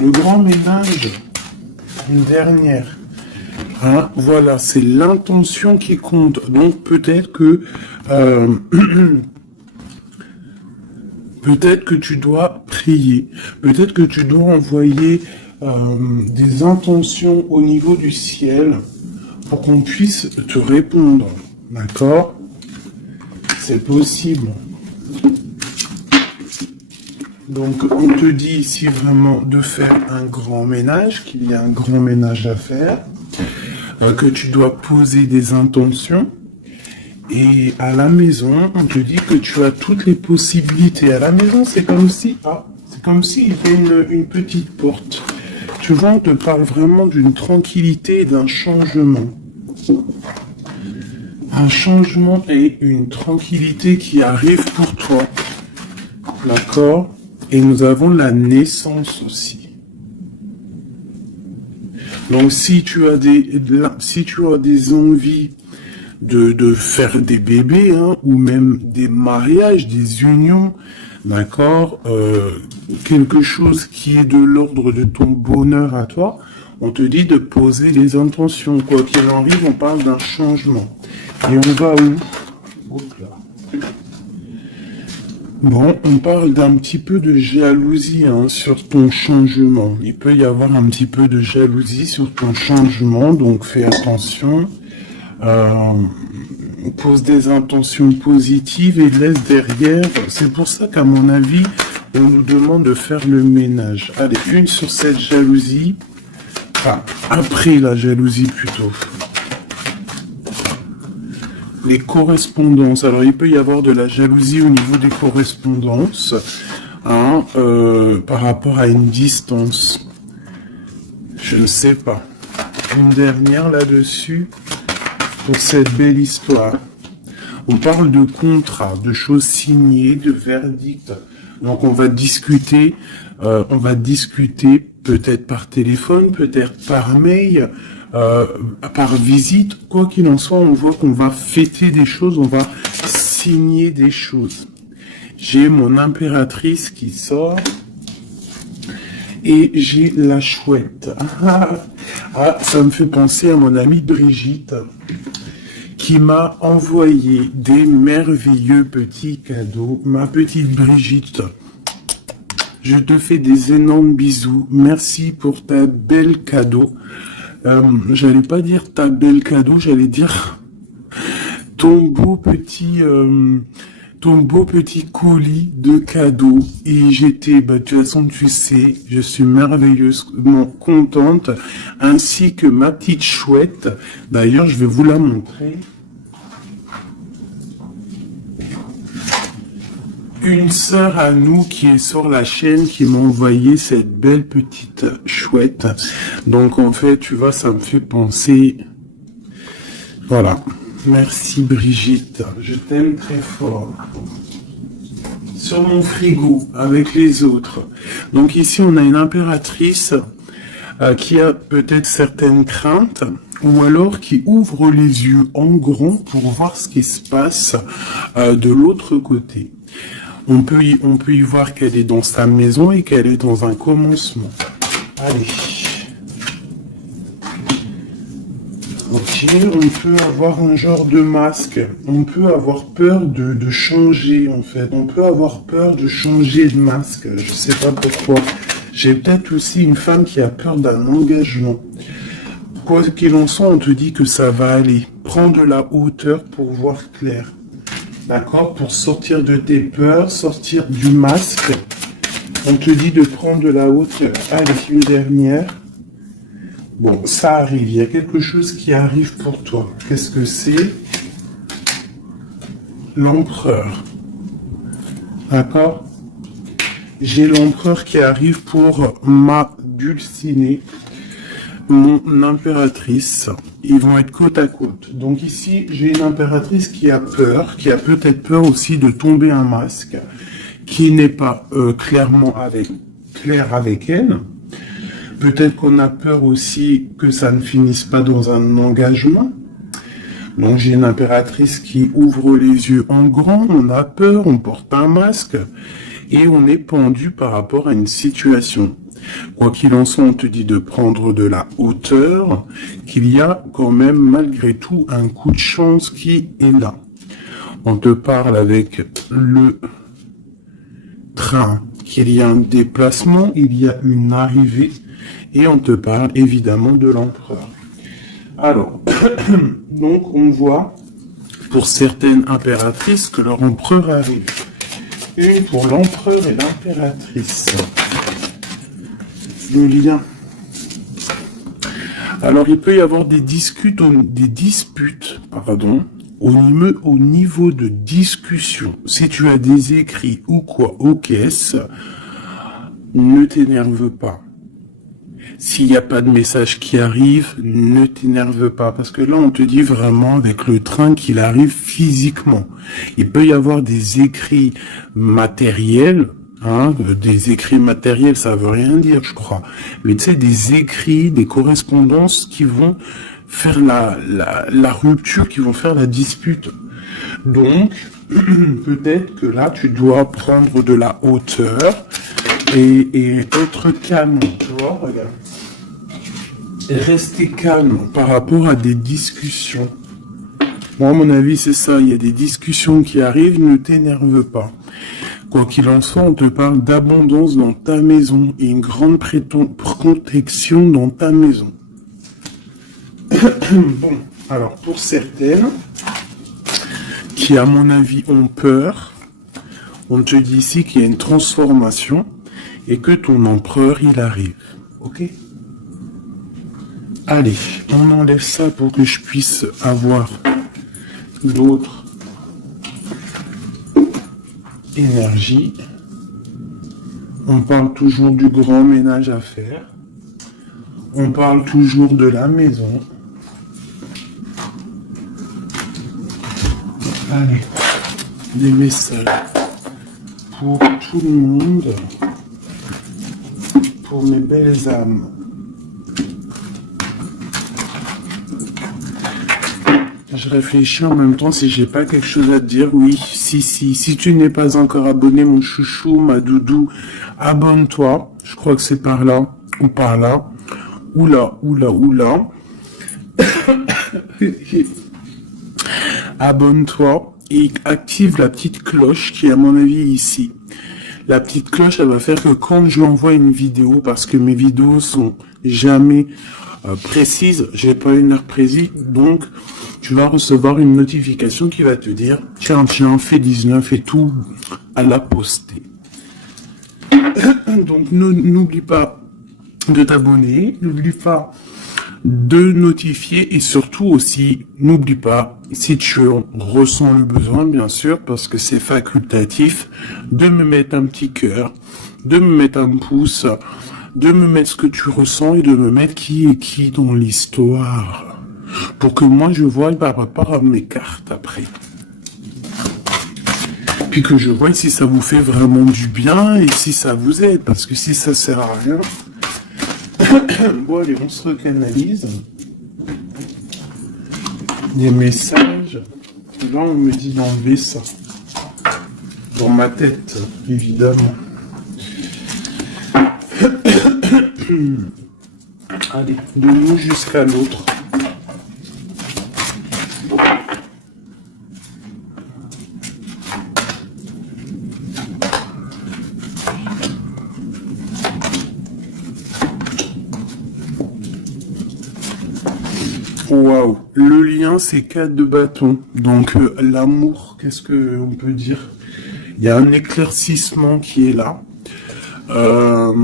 Le grand ménage, une dernière. Hein, voilà, c'est l'intention qui compte. Donc peut-être que peut-être que tu dois prier, peut-être que tu dois envoyer des intentions au niveau du ciel pour qu'on puisse te répondre. D'accord? C'est possible. Donc on te dit ici vraiment de faire un grand ménage, qu'il y a un grand ménage à faire, que tu dois poser des intentions. Et à la maison, on te dit que tu as toutes les possibilités. À la maison, c'est comme si, c'est comme s'il y avait une petite porte. Tu vois, on te parle vraiment d'une tranquillité et d'un changement. Un changement et une tranquillité qui arrive pour toi. D'accord? Et nous avons la naissance aussi. Donc, si tu as des envies de faire des bébés, hein, ou même des mariages, des unions, d'accord, quelque chose qui est de l'ordre de ton bonheur à toi, on te dit de poser les intentions. Quoi qu'il en arrive, on parle d'un changement. Et on va où? Hop là. Bon, on parle d'un petit peu de jalousie, hein, sur ton changement. Il peut y avoir un petit peu de jalousie sur ton changement, donc fais attention. Pose des intentions positives et laisse derrière. C'est pour ça qu'à mon avis, on nous demande de faire le ménage. Allez, une sur cette jalousie. Enfin, après la jalousie plutôt. Les correspondances. Alors, il peut y avoir de la jalousie au niveau des correspondances, hein, par rapport à une distance. Je ne sais pas. Une dernière là-dessus. Pour cette belle histoire. On parle de contrat, de choses signées, de verdicts. Donc on va discuter peut-être par téléphone, peut-être par mail, par visite. Quoi qu'il en soit, on voit qu'on va fêter des choses, on va signer des choses. J'ai mon impératrice qui sort. Et j'ai la chouette. Ça me fait penser à mon amie Brigitte, qui m'a envoyé des merveilleux petits cadeaux. Ma petite Brigitte, je te fais des énormes bisous. Merci pour ta belle cadeau. J'allais pas dire ta belle cadeau, j'allais dire ton beau petit colis de cadeaux. Et j'étais, de toute façon, tu sais, je suis merveilleusement contente, ainsi que ma petite chouette. D'ailleurs, je vais vous la montrer. Une sœur à nous qui est sur la chaîne qui m'a envoyé cette belle petite chouette. Donc, en fait, tu vois, ça me fait penser... Voilà. Merci Brigitte, je t'aime très fort. Sur mon frigo, avec les autres. Donc ici, on a une impératrice qui a peut-être certaines craintes, ou alors qui ouvre les yeux en grand pour voir ce qui se passe de l'autre côté. On peut y voir qu'elle est dans sa maison et qu'elle est dans un commencement. Allez. Ok, on peut avoir un genre de masque. On peut avoir peur de changer, en fait. On peut avoir peur de changer de masque. Je sais pas pourquoi. J'ai peut-être aussi une femme qui a peur d'un engagement. Quoi qu'il en soit, on te dit que ça va aller. Prends de la hauteur pour voir clair. D'accord? Pour sortir de tes peurs, sortir du masque. On te dit de prendre de la hauteur. Allez, une dernière. Bon, ça arrive, il y a quelque chose qui arrive pour toi. Qu'est-ce que c'est? L'empereur. D'accord? J'ai l'empereur qui arrive pour ma dulcinée, mon impératrice. Ils vont être côte à côte. Donc ici, j'ai une impératrice qui a peur, qui a peut-être peur aussi de tomber un masque, qui n'est pas clair avec elle. Peut-être qu'on a peur aussi que ça ne finisse pas dans un engagement. Donc j'ai une impératrice qui ouvre les yeux en grand, on a peur, on porte un masque et on est pendu par rapport à une situation. Quoi qu'il en soit, on te dit de prendre de la hauteur, qu'il y a quand même malgré tout un coup de chance qui est là. On te parle avec le train, qu'il y a un déplacement, il y a une arrivée, et on te parle évidemment de l'empereur. Alors, donc on voit pour certaines impératrices que leur empereur arrive. Une pour l'empereur et l'impératrice. Le lien. Alors il peut y avoir des disputes, au niveau de discussion. Si tu as des écrits ou quoi aux caisses, ne t'énerve pas. S'il n'y a pas de message qui arrive, ne t'énerve pas. Parce que là, on te dit vraiment avec le train qu'il arrive physiquement. Il peut y avoir des écrits matériels. Des écrits matériels, ça veut rien dire, je crois. Mais tu sais, des écrits, des correspondances qui vont faire la rupture, qui vont faire la dispute. Donc, peut-être que là, tu dois prendre de la hauteur et être calme. Tu vois, regarde. Et rester calme par rapport à des discussions. Moi, à mon avis, c'est ça. Il y a des discussions qui arrivent, ne t'énerve pas. Quoi qu'il en soit, on te parle d'abondance dans ta maison et une grande protection dans ta maison. Bon, alors pour certaines qui, à mon avis, ont peur, on te dit ici qu'il y a une transformation et que ton empereur, il arrive. Ok ? Allez, on enlève ça pour que je puisse avoir d'autres énergies. On parle toujours du grand ménage à faire. On parle toujours de la maison. Allez, des messages pour tout le monde, pour mes belles âmes. Je réfléchis en même temps si j'ai pas quelque chose à te dire. Oui, si tu n'es pas encore abonné, mon chouchou, ma doudou, abonne-toi. Je crois que c'est par là ou par là. Oula. Abonne-toi et active la petite cloche qui est à mon avis ici. La petite cloche, elle va faire que quand je m'envoie une vidéo, parce que mes vidéos sont jamais précises, j'ai pas une heure précise, donc tu vas recevoir une notification qui va te dire tiens, fais 19 et tout à la poster. Donc n'oublie pas de t'abonner, n'oublie pas de notifier et surtout aussi, n'oublie pas, si tu ressens le besoin, bien sûr, parce que c'est facultatif, de me mettre un petit cœur, de me mettre un pouce, de me mettre ce que tu ressens et de me mettre qui est qui dans l'histoire. Pour que moi je voie par rapport à mes cartes après. Puis que je vois si ça vous fait vraiment du bien et si ça vous aide, parce que si ça sert à rien... Bon allez, on se recanalise. Des messages. Là on me dit d'enlever ça. Dans ma tête, évidemment. Allez, de nous jusqu'à l'autre. Waouh, le lien c'est 4 de bâton. Donc l'amour, qu'est-ce que on peut dire? Il y a un éclaircissement qui est là.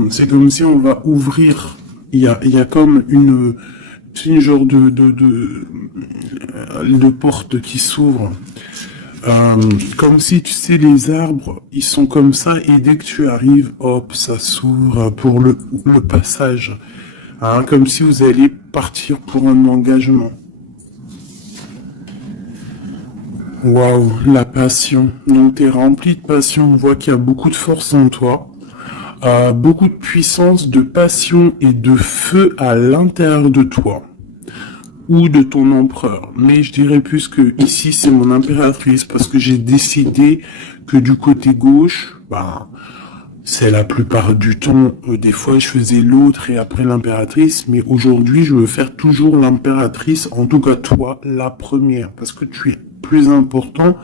C'est comme si on va ouvrir. Il y a comme une genre de porte qui s'ouvre. Comme si tu sais les arbres, ils sont comme ça et dès que tu arrives, hop, ça s'ouvre pour le passage. Comme si vous alliez partir pour un engagement. Waouh, la passion. Donc tu es rempli de passion, on voit qu'il y a beaucoup de force en toi. Beaucoup de puissance, de passion et de feu à l'intérieur de toi. Ou de ton empereur. Mais je dirais plus que ici c'est mon impératrice parce que j'ai décidé que du côté gauche, C'est la plupart du temps, des fois je faisais l'autre et après l'impératrice, mais aujourd'hui je veux faire toujours l'impératrice, en tout cas toi, la première, parce que tu es plus important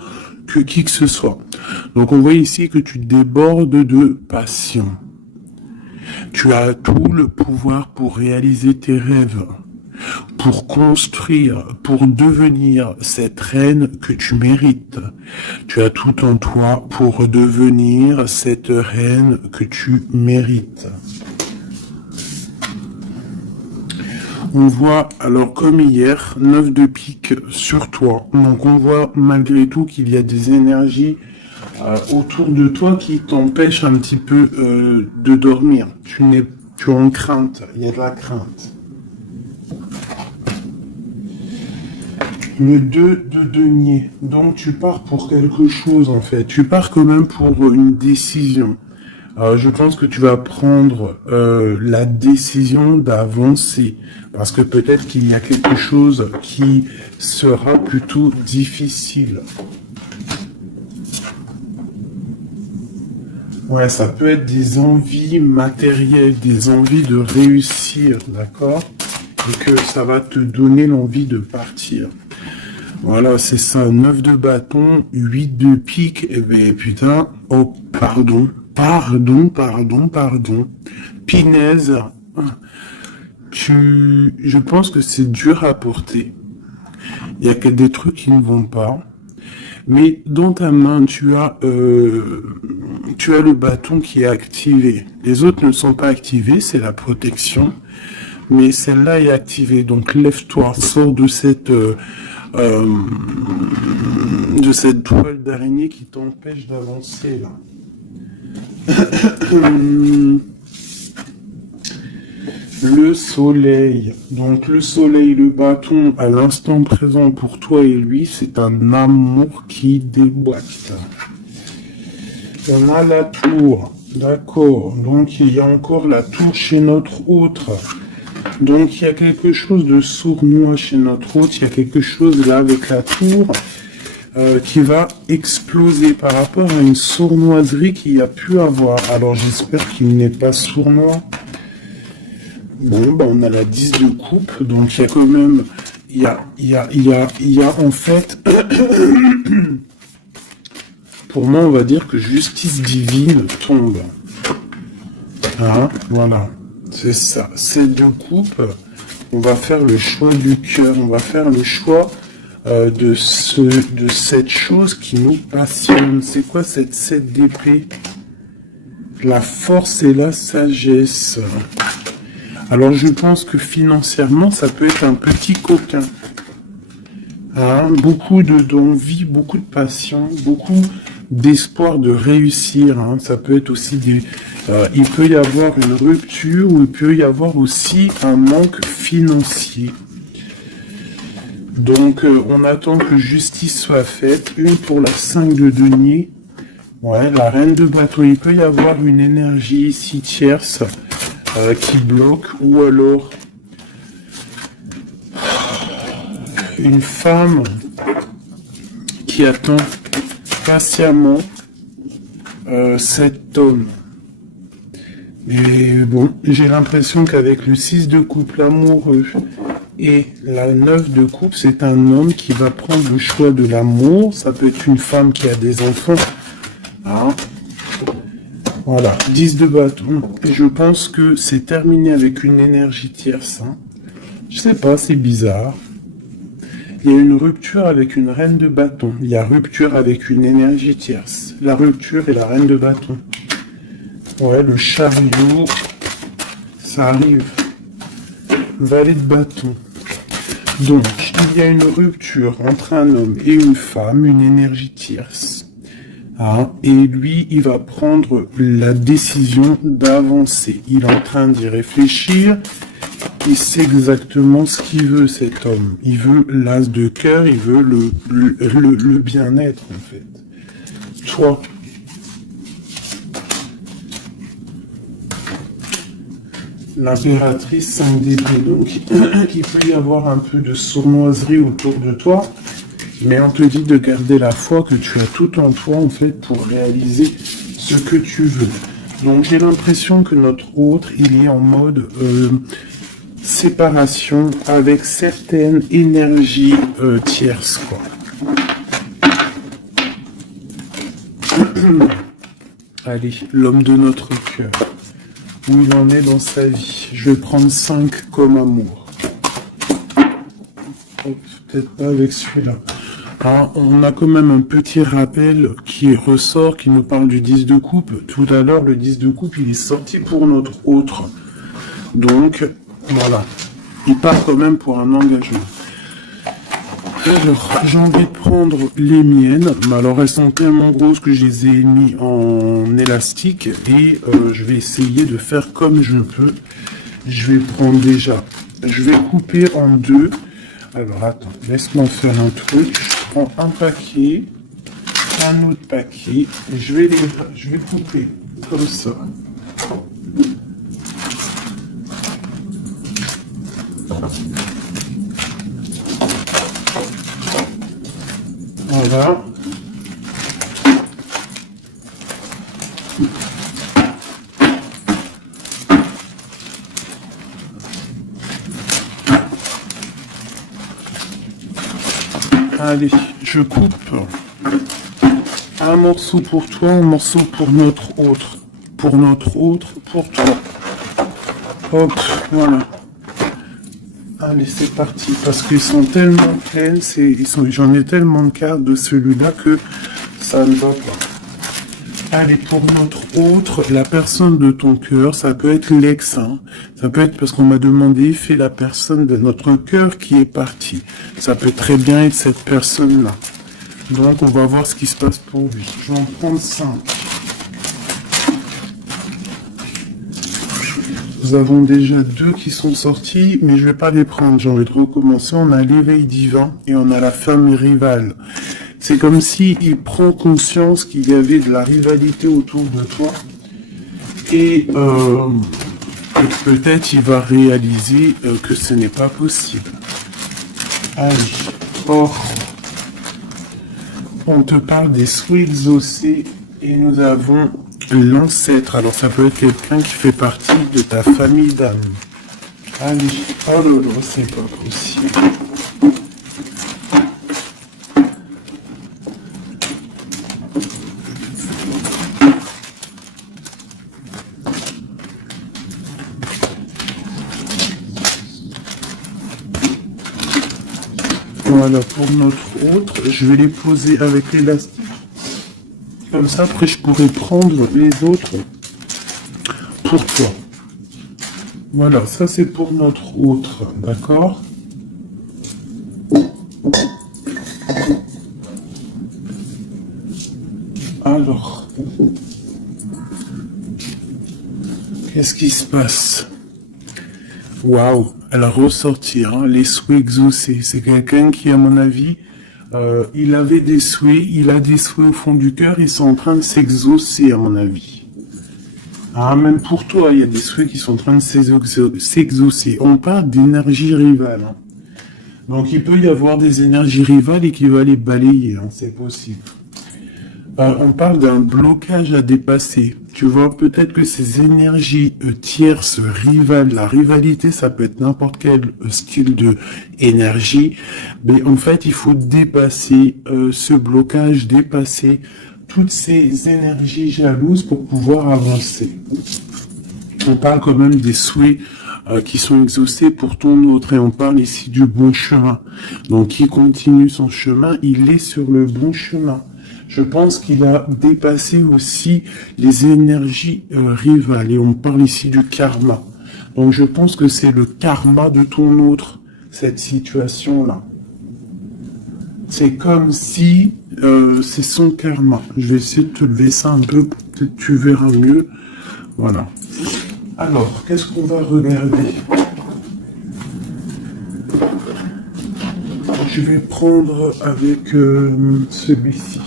que qui que ce soit. Donc on voit ici que tu débordes de passion. Tu as tout le pouvoir pour réaliser tes rêves, pour construire, pour devenir cette reine que tu mérites. Tu as tout en toi pour devenir cette reine que tu mérites. On voit, alors comme hier, 9 de pique sur toi. Donc on voit malgré tout qu'il y a des énergies autour de toi qui t'empêchent un petit peu de dormir. Tu es en crainte, il y a de la crainte. Le 2 de denier. Donc tu pars pour quelque chose en fait. Tu pars quand même pour une décision. Je pense que tu vas prendre la décision d'avancer. Parce que peut-être qu'il y a quelque chose qui sera plutôt difficile. Ouais, ça peut être des envies matérielles, des envies de réussir, d'accord? Et que ça va te donner l'envie de partir. Voilà, c'est ça, 9 de bâton, 8 de pique, et ben putain, oh, pardon, Pinaise, je pense que c'est dur à porter. Il y a que des trucs qui ne vont pas. Mais dans ta main, tu as le bâton qui est activé. Les autres ne sont pas activés, c'est la protection. Mais celle-là est activée. Donc lève-toi, sors de cette toile d'araignée qui t'empêche d'avancer là. Le soleil. Donc le soleil, le bâton, à l'instant présent pour toi et lui, c'est un amour qui déboîte. On a la tour. D'accord. Donc il y a encore la tour chez notre autre. Donc il y a quelque chose de sournois chez notre autre. Il y a quelque chose là avec la tour qui va exploser par rapport à une sournoiserie qu'il y a pu avoir. Alors j'espère qu'il n'est pas sournois. Bon, ben on a la 10 de coupe, donc il y a quand même, il y a en fait, pour moi on va dire que justice divine tombe. Hein, voilà, c'est ça, 7 de coupe, on va faire le choix du cœur, on va faire le choix de cette chose qui nous passionne. C'est quoi cette 7 d'épée? La force et la sagesse. Alors je pense que financièrement, ça peut être un petit coquin. Hein, beaucoup d'envie, beaucoup de passion, beaucoup d'espoir de réussir. Hein. Ça peut être aussi il peut y avoir une rupture ou il peut y avoir aussi un manque financier. Donc on attend que justice soit faite. Une pour la 5 de denier. Ouais, la reine de bâton. Il peut y avoir une énergie ici tierce. Qui bloque, ou alors une femme qui attend patiemment cet homme. Et bon, j'ai l'impression qu'avec le 6 de coupe, l'amoureux, et la 9 de coupe, c'est un homme qui va prendre le choix de l'amour. Ça peut être une femme qui a des enfants. Hein? Voilà, 10 de bâton. Et je pense que c'est terminé avec une énergie tierce. Hein. Je sais pas, c'est bizarre. Il y a une rupture avec une reine de bâton. Il y a rupture avec une énergie tierce. La rupture et la reine de bâton. Ouais, le chariot, ça arrive. Valet de bâton. Donc, il y a une rupture entre un homme et une femme, une énergie tierce. Ah, et lui, il va prendre la décision d'avancer. Il est en train d'y réfléchir. Il sait exactement ce qu'il veut, cet homme. Il veut l'as de cœur, il veut le bien-être, en fait. Toi. L'impératrice 5 d'épée. Donc, il peut y avoir un peu de sournoiserie autour de toi. Mais on te dit de garder la foi que tu as tout en toi, en fait, pour réaliser ce que tu veux. Donc j'ai l'impression que notre autre, il est en mode séparation avec certaines énergies tierces, quoi. Allez, l'homme de notre cœur. Où il en est dans sa vie. Je vais prendre 5 comme amour. Oh, peut-être pas avec celui-là. Ah, on a quand même un petit rappel qui ressort, qui nous parle du 10 de coupe. Tout à l'heure, le 10 de coupe, il est sorti pour notre autre. Donc, voilà. Il part quand même pour un engagement. Alors, j'ai envie de prendre les miennes, mais alors elles sont tellement grosses que je les ai mis en élastique et je vais essayer de faire comme je peux. Je vais prendre déjà, je vais couper en deux. Alors attends, laisse-moi faire un truc. Je prends un paquet, un autre paquet, et je vais couper comme ça. Voilà. Allez, je coupe un morceau pour toi, un morceau pour notre autre. Pour notre autre, pour toi. Hop, voilà. Allez, c'est parti, parce qu'ils sont tellement pleines, j'en ai tellement de cartes de celui-là que ça ne va pas. Allez, pour notre autre, la personne de ton cœur, ça peut être l'ex, hein. Ça peut être parce qu'on m'a demandé, fais la personne de notre cœur qui est partie. Ça peut très bien être cette personne-là. Donc, on va voir ce qui se passe pour lui. Je vais en prendre 5. Nous avons déjà 2 qui sont sortis, mais je vais pas les prendre. J'ai envie de recommencer. On a l'éveil divin et on a la femme rivale. C'est comme si il prend conscience qu'il y avait de la rivalité autour de toi et peut-être il va réaliser que ce n'est pas possible. Allez, or, on te parle des souhaits exaucés et nous avons l'ancêtre. Alors ça peut être quelqu'un qui fait partie de ta famille d'âme. Allez, oh là là, c'est pas possible. Voilà, pour notre autre, je vais les poser avec l'élastique. Comme ça, après, je pourrai prendre les autres pour toi. Voilà, ça c'est pour notre autre, d'accord? Alors, qu'est-ce qui se passe? Waouh, elle a ressorti, hein, les souhaits exaucés. C'est quelqu'un qui, à mon avis, il avait des souhaits, il a des souhaits au fond du cœur, ils sont en train de s'exaucer, à mon avis. Ah, même pour toi, il y a des souhaits qui sont en train de s'exaucer. On parle d'énergie rivale. Hein. Donc, il peut y avoir des énergies rivales et qui va les balayer, hein, c'est possible. On parle d'un blocage à dépasser. Tu vois, peut-être que ces énergies tierces, rivales, la rivalité, ça peut être n'importe quel style de énergie, mais en fait, il faut dépasser ce blocage, dépasser toutes ces énergies jalouses pour pouvoir avancer. On parle quand même des souhaits qui sont exaucés pour ton autre, et on parle ici du bon chemin. Donc, il continue son chemin, il est sur le bon chemin. Je pense qu'il a dépassé aussi les énergies rivales, et on parle ici du karma. Donc je pense que c'est le karma de ton autre, cette situation-là. C'est comme si c'est son karma. Je vais essayer de te lever ça un peu, peut-être tu verras mieux. Voilà. Alors, qu'est-ce qu'on va regarder? Je vais prendre avec celui-ci.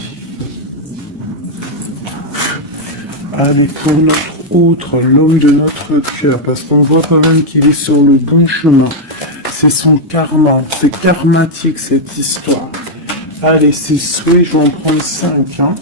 Allez, pour notre autre, l'homme de notre cœur, parce qu'on voit quand même qu'il est sur le bon chemin. C'est son karma, c'est karmatique cette histoire. Allez, c'est souhait, je vais en prendre 5. Hein.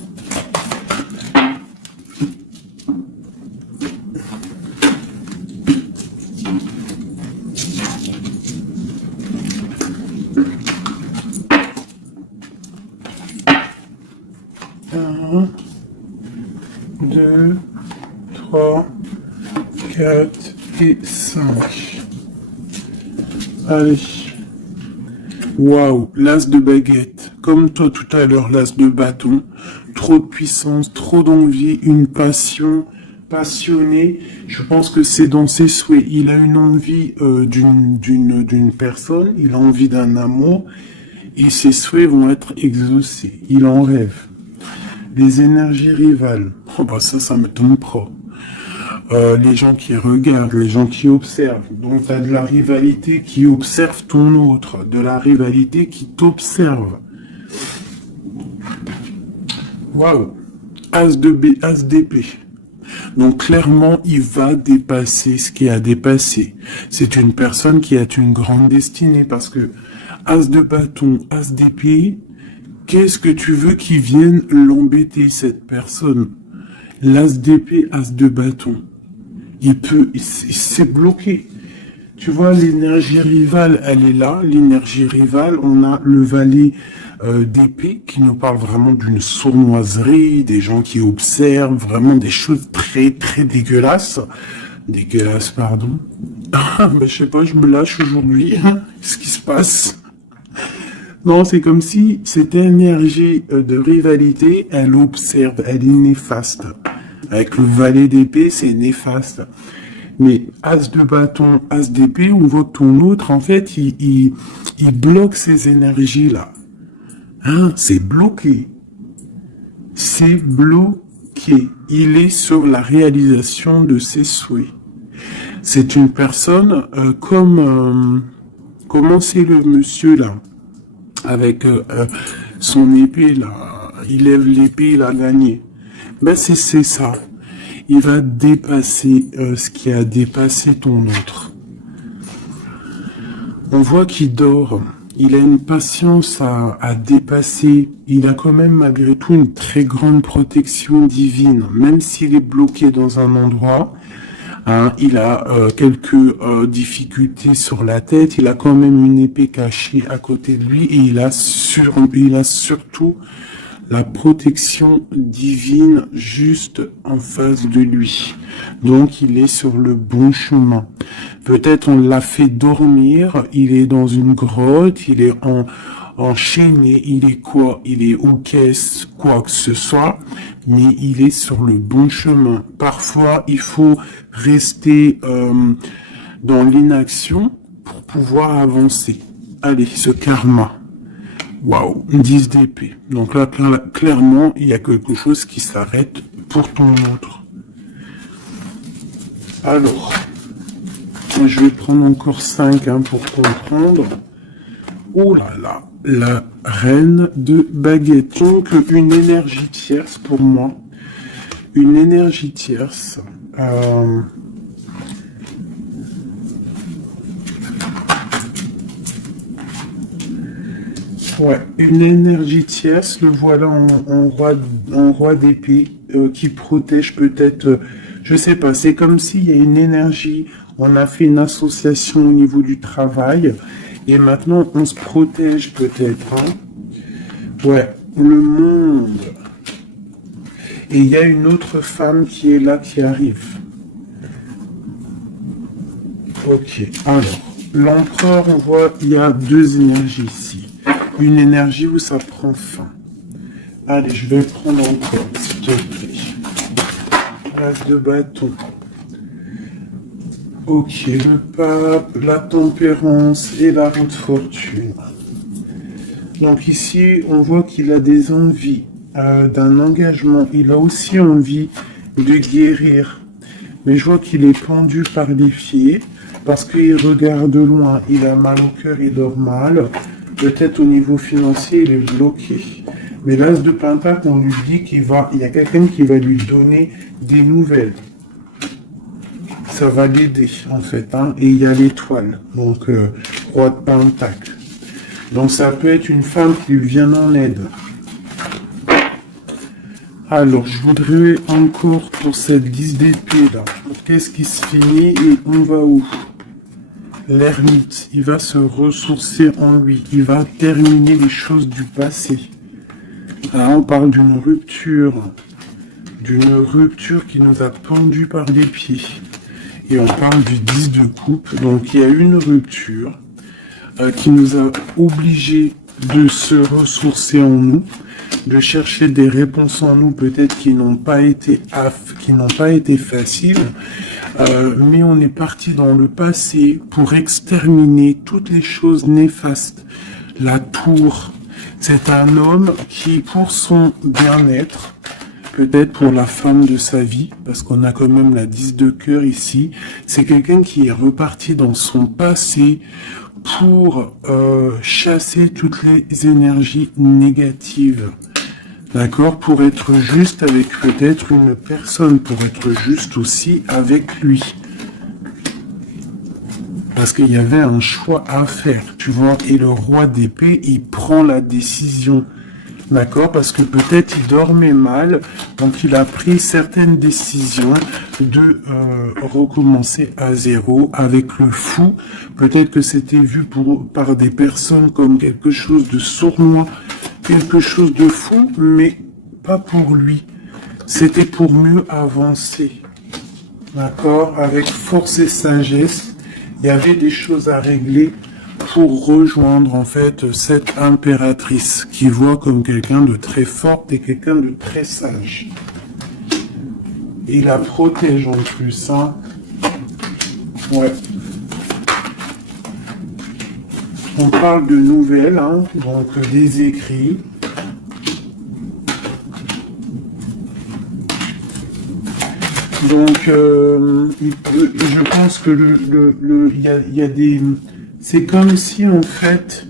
4 et 5. Allez. Waouh, l'as de baguette. Comme toi tout à l'heure, l'as de bâton. Trop de puissance, trop d'envie, une passion, passionné. Je pense que c'est dans ses souhaits. Il a une envie d'une personne, il a envie d'un amour, et ses souhaits vont être exaucés. Il en rêve. Les énergies rivales. Oh bah ça m'étonne pas. Les gens qui regardent, les gens qui observent. Donc, tu as de la rivalité qui observe ton autre, de la rivalité qui t'observe. Waouh! As de B, As d'épée. Donc, clairement, il va dépasser ce qui a dépassé. C'est une personne qui a une grande destinée parce que As de bâton, As d'épée, qu'est-ce que tu veux qui vienne l'embêter, cette personne? L'As d'épée, As de bâton. Il s'est bloqué. Tu vois, l'énergie rivale, elle est là. L'énergie rivale, on a le valet d'épée qui nous parle vraiment d'une sournoiserie, des gens qui observent vraiment des choses très, très dégueulasses. Dégueulasses, pardon. Ah, ben, je sais pas, je me lâche aujourd'hui. Qu'est-ce qui se passe? Non, c'est comme si cette énergie de rivalité, elle observe, elle est néfaste. Avec le valet d'épée, c'est néfaste. Mais As de bâton, As d'épée, on voit que ton autre, en fait, il bloque ces énergies-là. Hein, c'est bloqué. C'est bloqué. Il est sur la réalisation de ses souhaits. C'est une personne comment c'est le monsieur là, avec son épée là, il lève l'épée, il a gagné. Ben c'est ça. Il va dépasser ce qui a dépassé ton autre. On voit qu'il dort. Il a une patience à dépasser. Il a quand même malgré tout une très grande protection divine. Même s'il est bloqué dans un endroit, hein, il a quelques difficultés sur la tête. Il a quand même une épée cachée à côté de lui. Et il a surtout la protection divine juste en face de lui. Donc il est sur le bon chemin. Peut-être on l'a fait dormir, il est dans une grotte, il est enchaîné, il est quoi? Il est aux caisses, quoi que ce soit, mais il est sur le bon chemin. Parfois il faut rester dans l'inaction pour pouvoir avancer. Allez, ce karma. Waouh, 10 d'épée. Donc là, clairement, il y a quelque chose qui s'arrête pour ton autre. Alors, je vais prendre encore 5 pour comprendre. Oh là là, la reine de baguette. Donc, une énergie tierce pour moi. Une énergie tierce. Ouais, une énergie tierce, le voilà en roi d'épée qui protège peut-être, je sais pas, c'est comme s'il y a une énergie, on a fait une association au niveau du travail et maintenant on se protège peut-être. Hein. Ouais, le monde. Et il y a une autre femme qui est là, qui arrive. Ok, alors, l'empereur, on voit, il y a deux énergies ici. Une énergie où ça prend fin. Allez, je vais prendre encore, s'il te plaît. L'as de bâton. Ok, le pape, la tempérance et la roue de fortune. Donc ici, on voit qu'il a des envies d'un engagement. Il a aussi envie de guérir. Mais je vois qu'il est pendu par les pieds parce qu'il regarde loin. Il a mal au cœur, il dort mal. Peut-être au niveau financier, il est bloqué. Mais l'as de pentacle, on lui dit il y a quelqu'un qui va lui donner des nouvelles. Ça va l'aider, en fait. Hein. Et il y a l'étoile, donc roi de pentacle. Donc ça peut être une femme qui lui vient en aide. Alors, je voudrais encore pour cette 10 d'épée là. Qu'est-ce qui se finit et on va où? L'ermite, il va se ressourcer en lui, il va terminer les choses du passé. Là, on parle d'une rupture qui nous a pendu par les pieds. Et on parle du 10 de coupe. Donc il y a une rupture qui nous a obligés de se ressourcer en nous, de chercher des réponses en nous, peut-être qui n'ont pas été faciles, mais on est parti dans le passé pour exterminer toutes les choses néfastes. La tour, c'est un homme qui, pour son bien-être, peut-être pour la femme de sa vie, parce qu'on a quand même la 10 de cœur ici, c'est quelqu'un qui est reparti dans son passé pour chasser toutes les énergies négatives. D'accord? Pour être juste avec peut-être une personne, pour être juste aussi avec lui. Parce qu'il y avait un choix à faire, tu vois. Et le roi d'épée, il prend la décision. D'accord? Parce que peut-être il dormait mal, donc il a pris certaines décisions de recommencer à zéro avec le fou. Peut-être que c'était vu par des personnes comme quelque chose de sournois, quelque chose de fou, mais pas pour lui. C'était pour mieux avancer. D'accord? Avec force et sagesse, il y avait des choses à régler pour rejoindre en fait cette impératrice qui voit comme quelqu'un de très forte et quelqu'un de très sage. Il la protège en plus, hein. Ouais. On parle de nouvelles, hein, donc des écrits. Donc, je pense que il y a des... C'est comme si, en fait,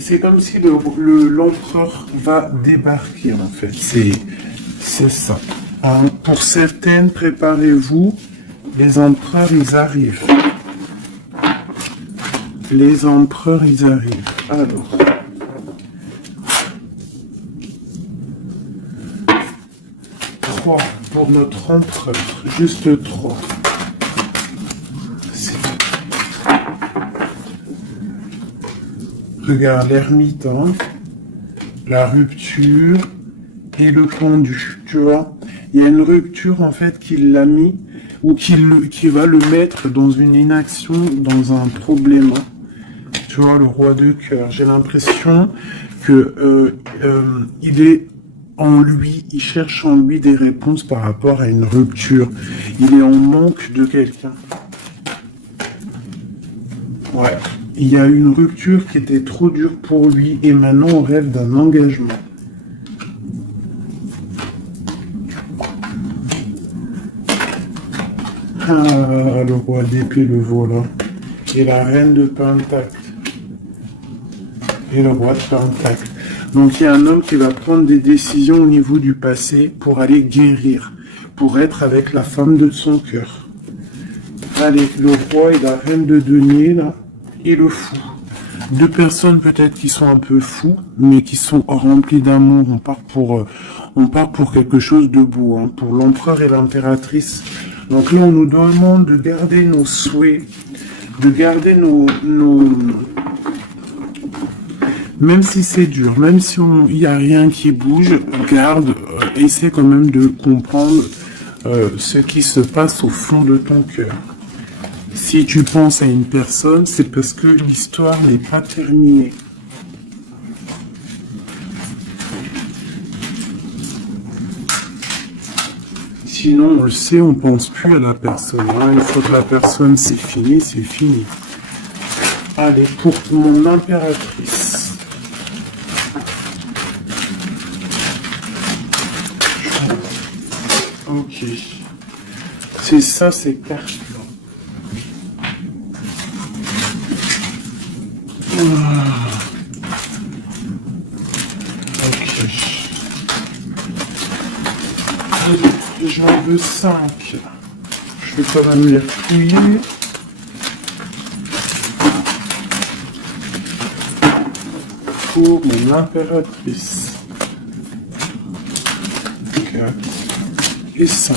c'est comme si l'empereur va débarquer, en fait. C'est ça. Hein, pour certaines, préparez-vous, les empereurs, ils arrivent. Les empereurs, ils arrivent. Alors. Pour notre empereur, juste 3. Regarde l'ermite, hein, la rupture et le pendu, tu vois. Il y a une rupture en fait qui l'a mis ou qui va le mettre dans une inaction, dans un problème. Tu vois, le roi de cœur. J'ai l'impression que il est en lui, il cherche en lui des réponses par rapport à une rupture. Il est en manque de quelqu'un. Ouais. Il y a une rupture qui était trop dure pour lui et maintenant on rêve d'un engagement. Ah, le roi d'épée, le voilà. Et la reine de pentacle. Et le roi de pentacle. Donc il y a un homme qui va prendre des décisions au niveau du passé pour aller guérir, pour être avec la femme de son cœur. Allez, le roi et la reine de denier, là, et le fou. Deux personnes peut-être qui sont un peu fous, mais qui sont remplies d'amour. On part pour quelque chose de beau, hein, pour l'empereur et l'impératrice. Donc là, on nous demande de garder nos souhaits, de garder nos même si c'est dur, même si il n'y a rien qui bouge, garde, essaie quand même de comprendre ce qui se passe au fond de ton cœur. Si tu penses à une personne, c'est parce que l'histoire n'est pas terminée. Sinon, on le sait, on pense plus à la personne. Hein. Une fois que la personne c'est fini, c'est fini. Allez, pour mon impératrice. Ok. C'est ça, c'est cartes. Ok. J'en veux 5. Je vais quand même les fouiller. Pour mon impératrice. 4 et 5.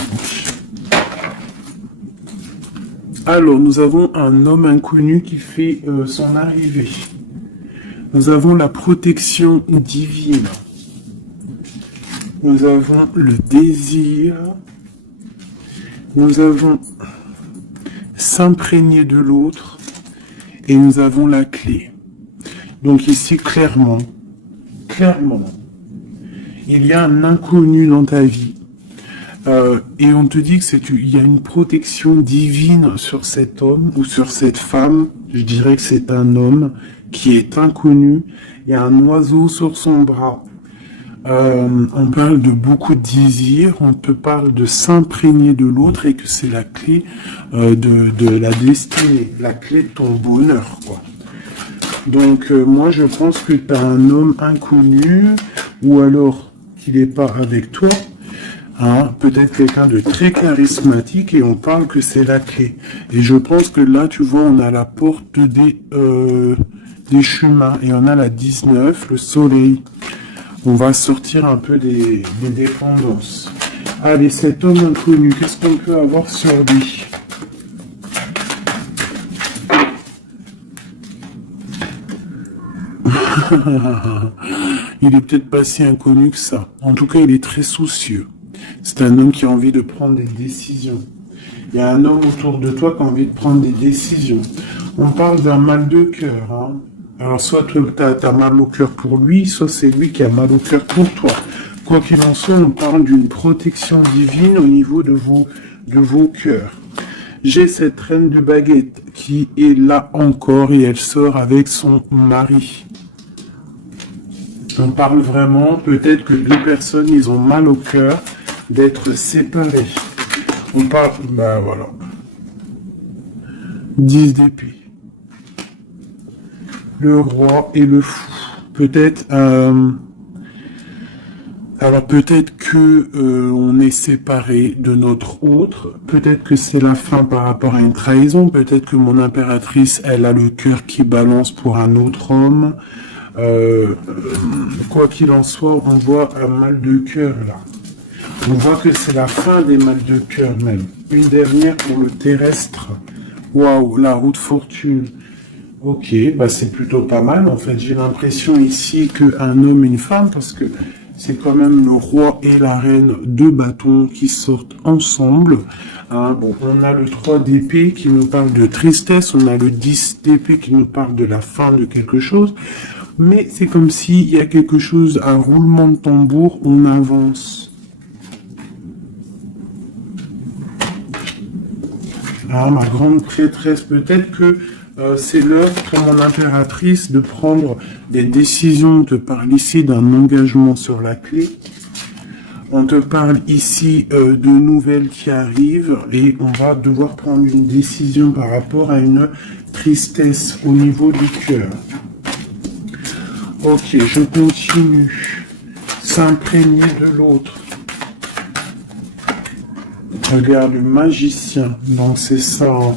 Alors, nous avons un homme inconnu qui fait son arrivée. Nous avons la protection divine. Nous avons le désir. Nous avons s'imprégner de l'autre, et nous avons la clé. Donc ici, clairement, il y a un inconnu dans ta vie. Et on te dit que il y a une protection divine sur cet homme ou sur cette femme. Je dirais que c'est un homme qui est inconnu. Il y a un oiseau sur son bras. On parle de beaucoup de désirs. On te parle de s'imprégner de l'autre et que c'est la clé de la destinée, la clé de ton bonheur, quoi. Donc moi je pense que tu as un homme inconnu ou alors qu'il n'est pas avec toi. Hein, peut-être quelqu'un de très charismatique et on parle que c'est la clé. Et je pense que là, tu vois, on a la porte des chemins et on a la 19, le soleil. On va sortir un peu des dépendances. Allez, cet homme inconnu, qu'est-ce qu'on peut avoir sur lui? Il est peut-être pas si inconnu que ça. En tout cas, il est très soucieux. C'est un homme qui a envie de prendre des décisions. Il y a un homme autour de toi qui a envie de prendre des décisions. On parle d'un mal de cœur. Hein. Alors, soit tu as mal au cœur pour lui, soit c'est lui qui a mal au cœur pour toi. Quoi qu'il en soit, on parle d'une protection divine au niveau de vos cœurs. J'ai cette reine de baguette qui est là encore et elle sort avec son mari. On parle vraiment, peut-être que les personnes, ils ont mal au cœur d'être séparés. On parle, bah voilà. 10 d'épée. Le roi et le fou. Peut-être, alors peut-être que on est séparé de notre autre. Peut-être que c'est la fin par rapport à une trahison. Peut-être que mon impératrice, elle a le cœur qui balance pour un autre homme. Quoi qu'il en soit, on voit un mal de cœur là. On voit que c'est la fin des mal de cœur même. Une dernière pour le terrestre. Waouh, la roue de fortune. Ok, bah c'est plutôt pas mal. En fait, j'ai l'impression ici qu'un homme et une femme, parce que c'est quand même le roi et la reine, deux bâtons qui sortent ensemble. Hein, bon, on a le 3 d'épée qui nous parle de tristesse, on a le 10 d'épée qui nous parle de la fin de quelque chose. Mais c'est comme s'il y a quelque chose, un roulement de tambour, on avance. Ah, ma grande prêtresse, peut-être que c'est l'heure pour mon impératrice de prendre des décisions. On te parle ici d'un engagement sur la clé. On te parle ici de nouvelles qui arrivent et on va devoir prendre une décision par rapport à une tristesse au niveau du cœur. Ok, je continue. S'imprégner de l'autre. Regarde, le magicien. Donc c'est ça. Hein.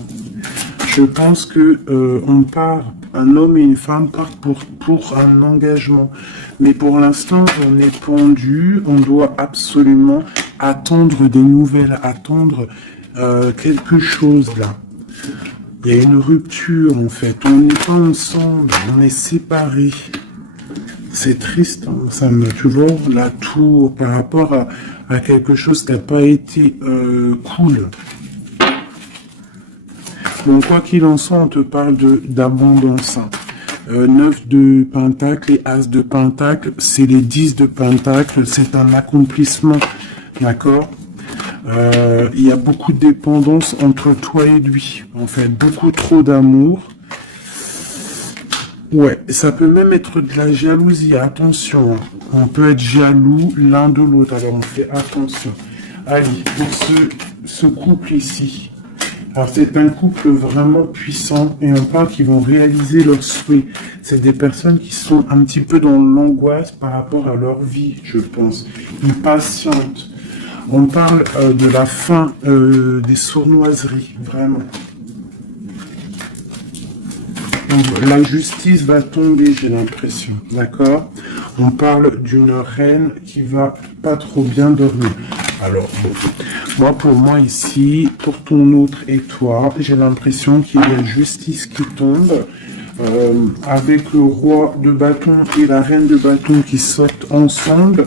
Je pense que on part, un homme et une femme partent pour un engagement. Mais pour l'instant, on est pendu. On doit absolument attendre des nouvelles, attendre quelque chose là. Il y a une rupture en fait. On n'est pas ensemble, on est séparés. C'est triste, hein. Ça me, tu vois, la tour par rapport à quelque chose qui n'a pas été cool. Bon, quoi qu'il en soit, on te parle d'abondance. 9 de pentacle et as de pentacle, c'est les 10 de pentacle, c'est un accomplissement, d'accord. Il y a beaucoup de dépendance entre toi et lui, en fait, beaucoup trop d'amour. Ouais, ça peut même être de la jalousie, attention, on peut être jaloux l'un de l'autre, alors on fait attention. Allez, pour ce couple ici, alors c'est un couple vraiment puissant et on parle qu'ils vont réaliser leurs souhaits. C'est des personnes qui sont un petit peu dans l'angoisse par rapport à leur vie, je pense. Ils patientent. On parle de la fin des sournoiseries, vraiment. Donc, la justice va tomber, j'ai l'impression, d'accord? On parle d'une reine qui va pas trop bien dormir. Alors, bon, pour moi ici, pour ton autre et toi, j'ai l'impression qu'il y a une justice qui tombe, avec le roi de bâton et la reine de bâton qui sortent ensemble.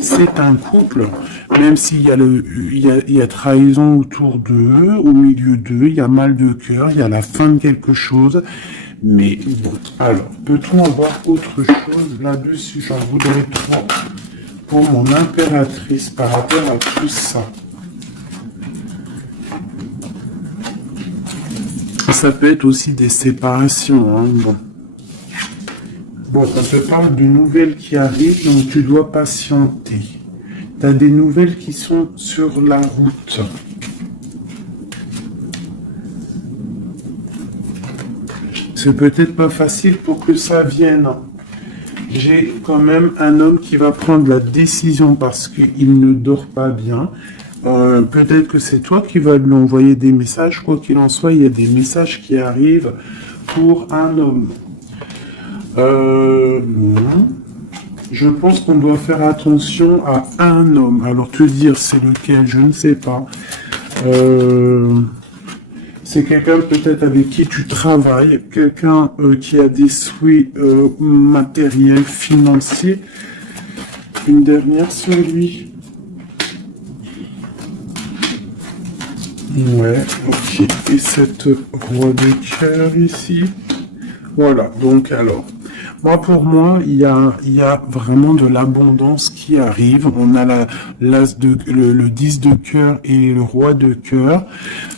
c'est un couple, même s'il y a il y a trahison autour d'eux, au milieu d'eux, il y a mal de cœur, il y a la fin de quelque chose. Mais bon, alors, peut-on avoir autre chose là-dessus? J'en voudrais trop pour mon impératrice par rapport à tout ça. Ça peut être aussi des séparations, hein, bon. Bon, on te parle de nouvelles qui arrivent, donc tu dois patienter. Tu as des nouvelles qui sont sur la route. C'est peut-être pas facile pour que ça vienne. J'ai quand même un homme qui va prendre la décision parce qu'il ne dort pas bien. Peut-être que c'est toi qui vas lui envoyer des messages. Quoi qu'il en soit, il y a des messages qui arrivent pour un homme. Je pense qu'on doit faire attention à un homme. Alors te dire c'est lequel, je ne sais pas. C'est quelqu'un peut-être avec qui tu travailles, quelqu'un qui a des souhaits matériels, financiers. Une dernière sur lui. Ouais, ok. Et cette roi de cœur ici. Voilà, donc alors. Pour moi, il y a vraiment de l'abondance qui arrive. On a le 10 de cœur et le roi de cœur.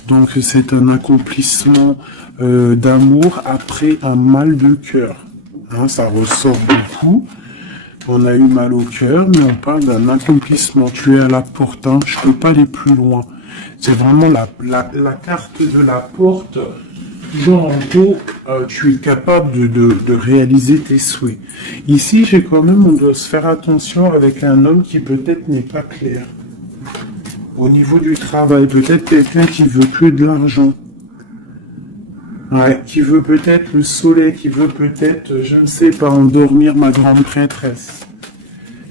Donc, c'est un accomplissement d'amour après un mal de cœur. Hein, ça ressort beaucoup. On a eu mal au cœur, mais on parle d'un accomplissement. Tu es à la porte, hein, je peux pas aller plus loin. C'est vraiment la carte de la porte. Genre, en gros, tu es capable de réaliser tes souhaits. Ici, j'ai quand même, on doit se faire attention avec un homme qui peut-être n'est pas clair. Au niveau du travail, peut-être quelqu'un qui veut que de l'argent. Ouais, qui veut peut-être le soleil, qui veut peut-être, je ne sais pas, endormir ma grande prêtresse.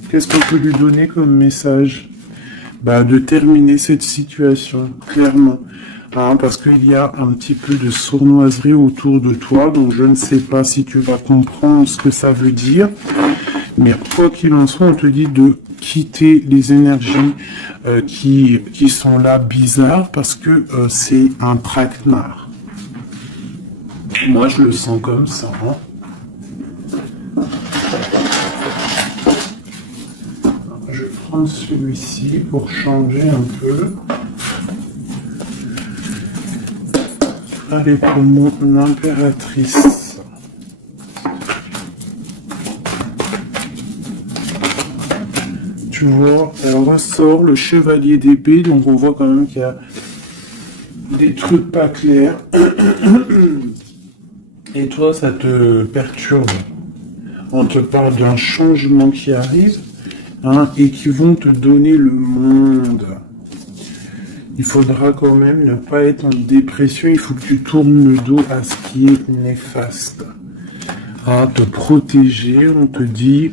Qu'est-ce qu'on peut lui donner comme message? De terminer cette situation, clairement. Hein, parce qu'il y a un petit peu de sournoiserie autour de toi, donc je ne sais pas si tu vas comprendre ce que ça veut dire. Mais quoi qu'il en soit, on te dit de quitter les énergies qui sont là bizarres, parce que c'est un traquenard. Moi, je le sens comme ça. Hein. Je vais prendre celui-ci pour changer un peu. Allez, pour mon impératrice. Tu vois, elle ressort le chevalier d'épée, donc on voit quand même qu'il y a des trucs pas clairs. Et toi, ça te perturbe. On te parle d'un changement qui arrive, hein, et qui vont te donner le monde. Il faudra quand même ne pas être en dépression, il faut que tu tournes le dos à ce qui est néfaste. Hein, te protéger, on te dit,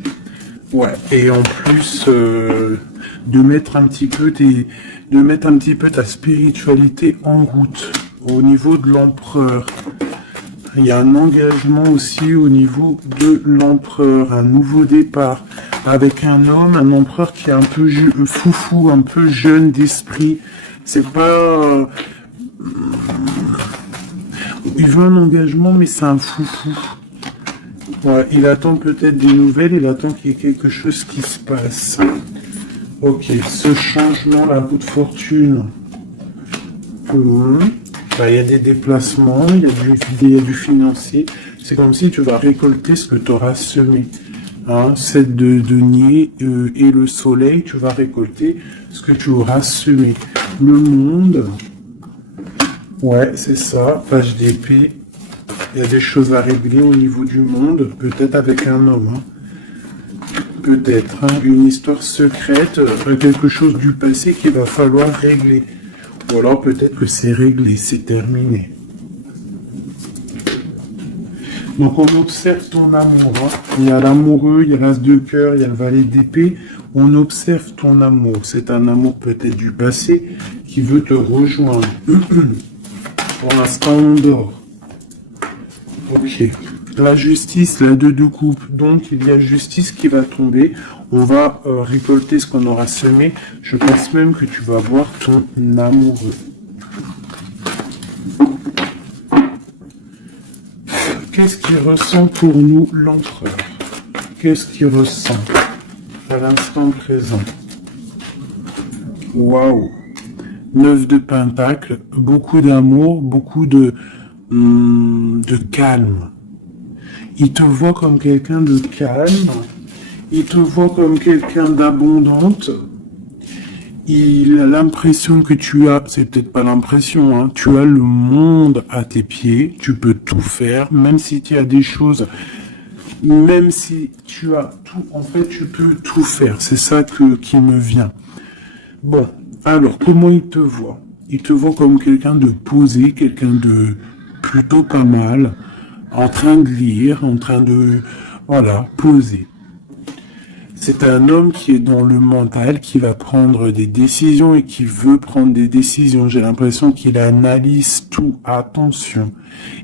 ouais, et en plus de mettre un petit peu ta spiritualité en route au niveau de l'empereur. Il y a un engagement aussi au niveau de l'empereur, un nouveau départ avec un homme, un empereur qui est un peu foufou, un peu jeune d'esprit. C'est pas... Il veut un engagement, mais c'est un foufou. Ouais, il attend peut-être des nouvelles, il attend qu'il y ait quelque chose qui se passe. Ok, ce changement, la roue de fortune. Il y a des déplacements, il y a du financier. C'est comme si tu vas récolter ce que tu auras semé. Hein, celle de denier et le soleil, tu vas récolter ce que tu auras semé. Le monde, ouais, c'est ça, page d'épée. Il y a des choses à régler au niveau du monde, peut-être avec un homme. Hein. Peut-être, hein, une histoire secrète, quelque chose du passé qu'il va falloir régler. Ou alors peut-être que c'est réglé, c'est terminé. Donc on observe ton amour. Hein. Il y a l'amoureux, il y a l'as de cœur, il y a le valet d'épée. On observe ton amour. C'est un amour peut-être du passé qui veut te rejoindre. Pour l'instant, on dort. Ok. La justice, la 2 de coupe. Donc, il y a justice qui va tomber. On va récolter ce qu'on aura semé. Je pense même que tu vas voir ton amoureux. Qu'est-ce qu'il ressent pour nous, l'empereur? Qu'est-ce qu'il ressent à l'instant présent? Waouh! 9 de Pentacle, beaucoup d'amour, beaucoup de calme. Il te voit comme quelqu'un de calme, il te voit comme quelqu'un d'abondante. Il a l'impression que tu as, c'est peut-être pas l'impression, hein, tu as le monde à tes pieds, tu peux tout faire, même si tu as des choses, même si tu as tout, en fait, tu peux tout faire. C'est ça qui me vient. Bon, alors, comment il te voit? Il te voit comme quelqu'un de posé, quelqu'un de plutôt pas mal, en train de lire, en train de, voilà, poser. C'est un homme qui est dans le mental, qui va prendre des décisions et qui veut prendre des décisions. J'ai l'impression qu'il analyse tout. Attention,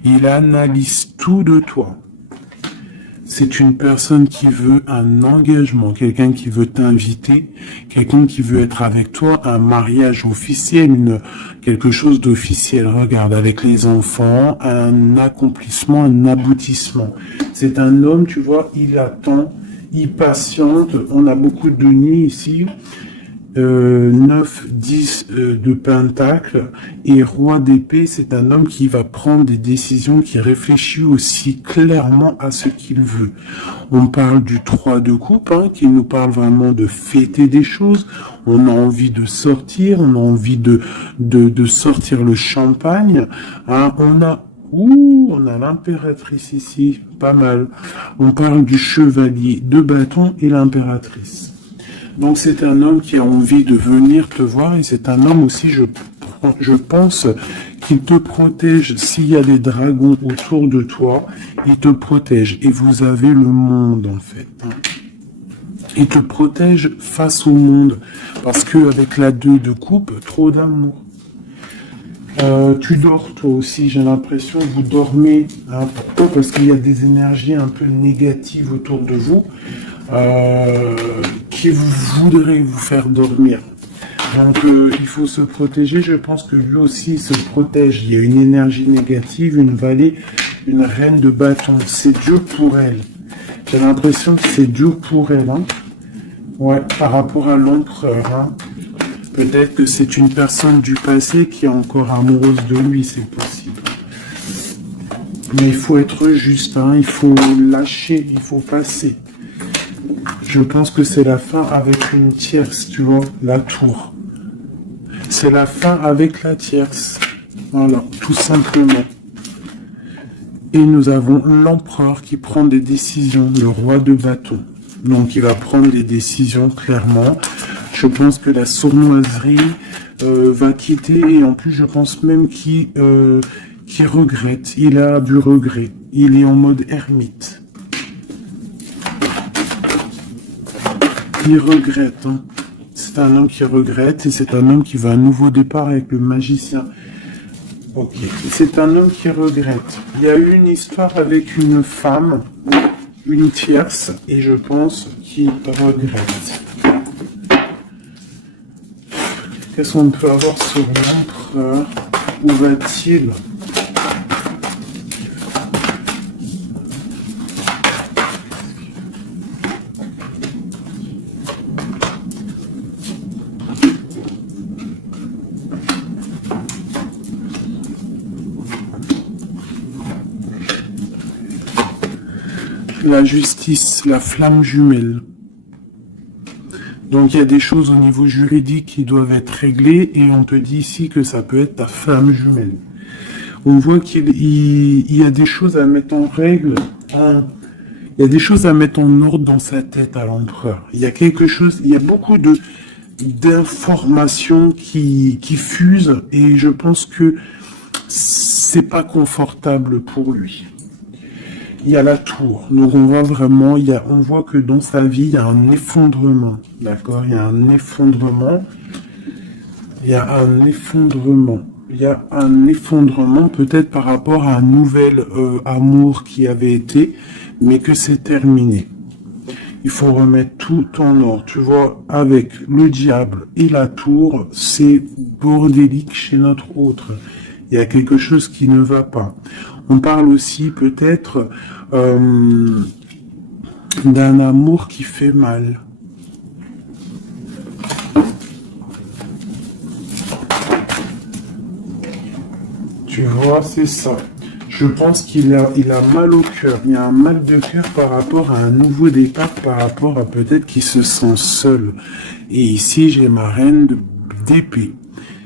il analyse tout de toi. C'est une personne qui veut un engagement, quelqu'un qui veut t'inviter, quelqu'un qui veut être avec toi, un mariage officiel, quelque chose d'officiel. Regarde, avec les enfants, un accomplissement, un aboutissement. C'est un homme, tu vois, il attend, il patiente. On a beaucoup de nids ici. 9, 10 de Pentacle et Roi d'épée, c'est un homme qui va prendre des décisions, qui réfléchit aussi clairement à ce qu'il veut. On parle du 3 de coupe, hein, qui nous parle vraiment de fêter des choses. On a envie de sortir, on a envie de sortir le champagne. Hein, on a l'impératrice ici, pas mal. On parle du chevalier de bâton et l'impératrice. Donc c'est un homme qui a envie de venir te voir et c'est un homme aussi, je pense, qu'il te protège. S'il y a des dragons autour de toi, il te protège. Et vous avez le monde en fait. Il te protège face au monde. Parce que avec la 2 de coupe, trop d'amour. Tu dors toi aussi, j'ai l'impression, vous dormez. Hein, pourquoi? Parce qu'il y a des énergies un peu négatives autour de vous. Qui voudrait vous faire dormir. Donc il faut se protéger. Je pense que lui aussi se protège. Il y a une énergie négative, une vallée, une reine de bâton. C'est dur pour elle. J'ai l'impression que c'est dur pour elle. Hein. Ouais, par rapport à l'empereur. Hein. Peut-être que c'est une personne du passé qui est encore amoureuse de lui, c'est possible. Mais il faut être juste. Hein. Il faut lâcher, il faut passer. Je pense que c'est la fin avec une tierce, tu vois, la tour. C'est la fin avec la tierce. Voilà, tout simplement. Et nous avons l'empereur qui prend des décisions, le roi de bâton. Donc il va prendre des décisions clairement. Je pense que la sournoiserie va quitter et en plus je pense même qu'il regrette. Il a du regret. Il est en mode ermite. Il regrette. Hein. C'est un homme qui regrette et c'est un homme qui va à un nouveau départ avec le magicien. Ok. C'est un homme qui regrette. Il y a eu une histoire avec une femme, une tierce, et je pense qu'il regrette. Qu'est-ce qu'on peut avoir sur l'empereur? Où va-t-il? La justice, la flamme jumelle. Donc il y a des choses au niveau juridique qui doivent être réglées et on te dit ici que ça peut être ta flamme jumelle. On voit qu'il y a des choses à mettre en règle, il y a des choses à mettre en ordre dans sa tête à l'empereur. Il y a quelque chose, il y a beaucoup d'informations qui fusent et je pense que c'est pas confortable pour lui. Il y a la tour, donc on voit vraiment, on voit que dans sa vie, il y a un effondrement, d'accord? Il y a un effondrement, il y a un effondrement peut-être par rapport à un nouvel amour qui avait été, mais que c'est terminé. Il faut remettre tout en ordre. Tu vois, avec le diable et la tour, c'est bordélique chez notre autre. Il y a quelque chose qui ne va pas. On parle aussi peut-être d'un amour qui fait mal. Tu vois, c'est ça. Je pense qu'il a mal au cœur. Il y a un mal de cœur par rapport à un nouveau départ, par rapport à peut-être qu'il se sent seul. Et ici, j'ai ma reine d'épée.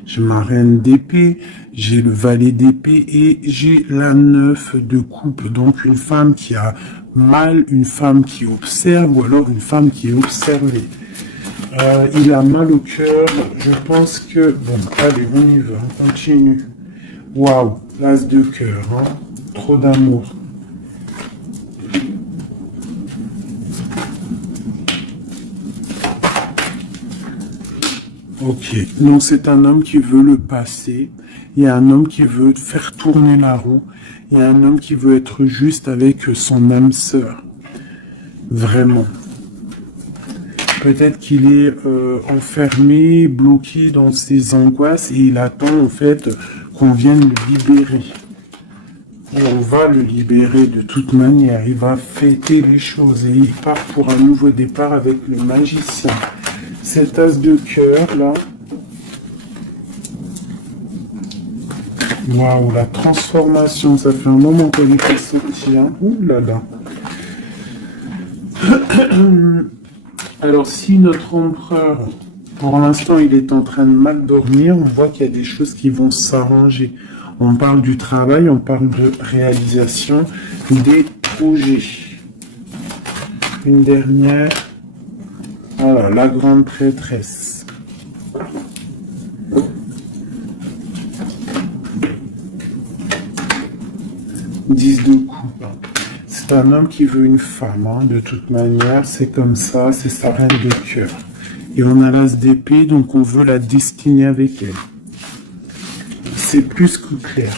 J'ai ma reine d'épée, j'ai le valet d'épée et j'ai la 9 de coupe. Donc une femme qui a mal, une femme qui observe ou alors une femme qui est observée. Il a mal au cœur. Je pense que... Bon, allez, on y va, on continue. Waouh, l'as de cœur, hein. Trop d'amour. Ok, donc c'est un homme qui veut le passé, il y a un homme qui veut faire tourner la roue, il y a un homme qui veut être juste avec son âme sœur. Vraiment. Peut-être qu'il est enfermé, bloqué dans ses angoisses et il attend en fait qu'on vienne le libérer. Et on va le libérer de toute manière. Il va fêter les choses et il part pour un nouveau départ avec le magicien. Cet as de cœur là. Waouh, la transformation, ça fait un moment qu'elle est pas sortie. Hein. Ouh là là. Alors si notre empereur, pour l'instant, il est en train de mal dormir, on voit qu'il y a des choses qui vont s'arranger. On parle du travail, on parle de réalisation des projets. Une dernière. Voilà, la grande prêtresse. Dix de coupe. C'est un homme qui veut une femme, hein, de toute manière, c'est comme ça, c'est sa reine de cœur. Et on a l'as d'épée, donc on veut la destiner avec elle. C'est plus que clair.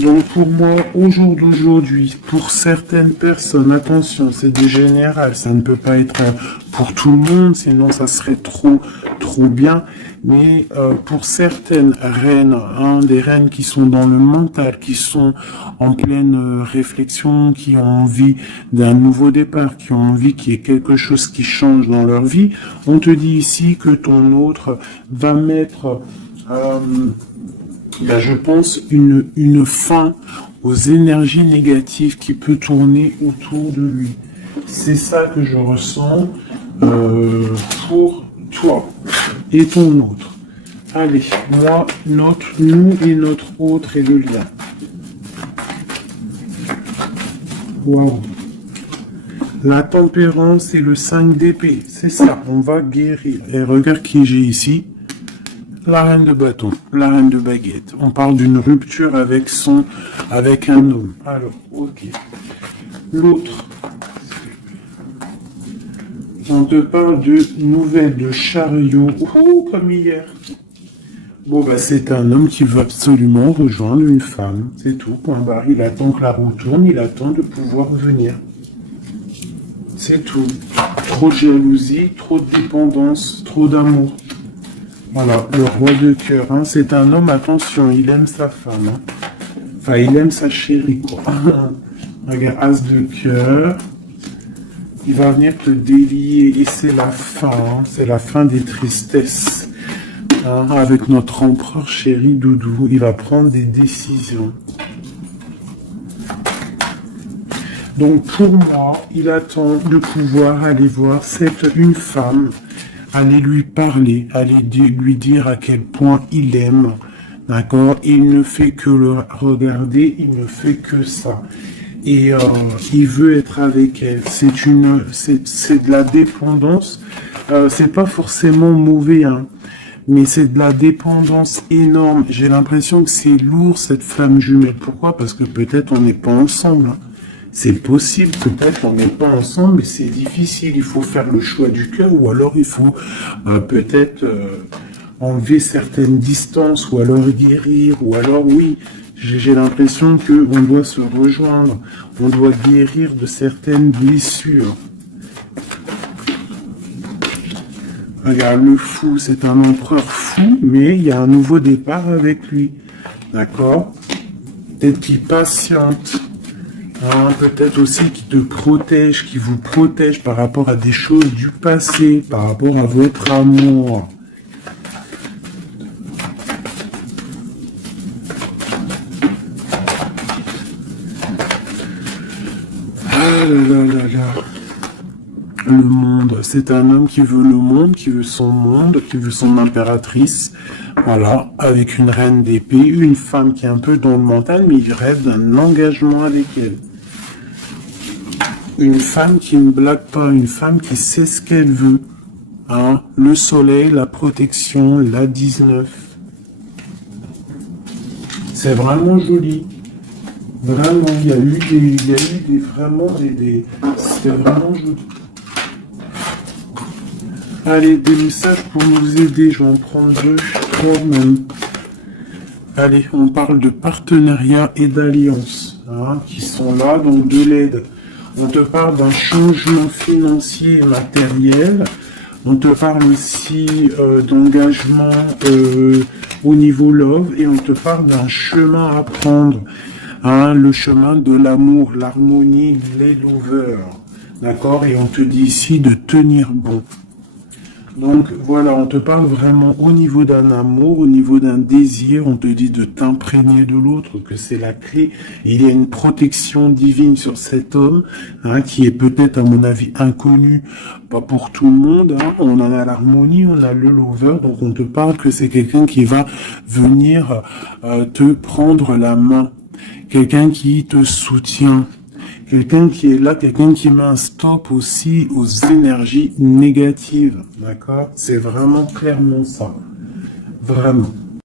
Donc pour moi, au jour d'aujourd'hui, pour certaines personnes, attention, c'est du général, ça ne peut pas être pour tout le monde, sinon ça serait trop bien. Mais pour certaines reines, hein, des reines qui sont dans le mental, qui sont en pleine réflexion, qui ont envie d'un nouveau départ, qui ont envie qu'il y ait quelque chose qui change dans leur vie, on te dit ici que ton autre va mettre... je pense une fin aux énergies négatives qui peut tourner autour de lui. C'est ça que je ressens pour toi et ton autre. Allez, moi, nous et notre autre et le lien. Waouh. La tempérance et le 5 d'épée, c'est ça, on va guérir. Et regarde qui j'ai ici. La reine de bâton, la reine de baguette. On parle d'une rupture avec un homme. Alors, ok. L'autre. On te parle de nouvelles de chariot. Oh, comme hier. Bon, bah, c'est un homme qui veut absolument rejoindre une femme. C'est tout, point barre. Il attend que la roue tourne, il attend de pouvoir venir. C'est tout. Trop de jalousie, trop de dépendance, trop d'amour. Voilà, le roi de cœur, hein, c'est un homme, attention, il aime sa femme. Hein. Enfin, il aime sa chérie, quoi. Regarde, as de cœur. Il va venir te délier et c'est la fin, hein, c'est la fin des tristesses. Hein, avec notre empereur chéri Doudou, il va prendre des décisions. Donc pour moi, il attend de pouvoir aller voir une femme, aller lui parler, aller lui dire à quel point il aime, d'accord? Il ne fait que le regarder, il ne fait que ça. Et il veut être avec elle. C'est de la dépendance. C'est pas forcément mauvais, hein, mais c'est de la dépendance énorme. J'ai l'impression que c'est lourd cette flamme jumelle. Pourquoi? Parce que peut-être on n'est pas ensemble. Hein. C'est possible, peut-être on n'est pas ensemble, mais c'est difficile. Il faut faire le choix du cœur, ou alors il faut peut-être enlever certaines distances, ou alors guérir, ou alors oui, j'ai l'impression qu'on doit se rejoindre, on doit guérir de certaines blessures. Regarde, le fou, c'est un empereur fou, mais il y a un nouveau départ avec lui. D'accord? Peut-être qu'il patiente. Hein, peut-être aussi qu'il te protège, qu'il vous protège par rapport à des choses du passé, par rapport à votre amour. Ah là là là là. Le monde, c'est un homme qui veut le monde, qui veut son monde, qui veut son impératrice. Voilà, avec une reine d'épée, une femme qui est un peu dans le mental, mais il rêve d'un engagement avec elle. Une femme qui ne blague pas, une femme qui sait ce qu'elle veut. Hein, le soleil, la protection, la 19. C'est vraiment joli. Vraiment, il y a eu c'était vraiment joli. Allez, des messages pour nous aider, je vais en prendre 2, 3 même. Allez, on parle de partenariat et d'alliance, hein, qui sont là, donc de l'aide. On te parle d'un changement financier et matériel. On te parle aussi d'engagement au niveau love, et on te parle d'un chemin à prendre. Hein, le chemin de l'amour, l'harmonie, les lovers. D'accord? Et on te dit ici de tenir bon. Donc voilà, on te parle vraiment au niveau d'un amour, au niveau d'un désir, on te dit de t'imprégner de l'autre, que c'est la clé. Il y a une protection divine sur cet homme, hein, qui est peut-être à mon avis inconnu, pas pour tout le monde. Hein. On en a l'harmonie, on a le lover, donc on te parle que c'est quelqu'un qui va venir te prendre la main, quelqu'un qui te soutient. Quelqu'un qui est là, quelqu'un qui met un stop aussi aux énergies négatives, d'accord? C'est vraiment clairement ça, vraiment.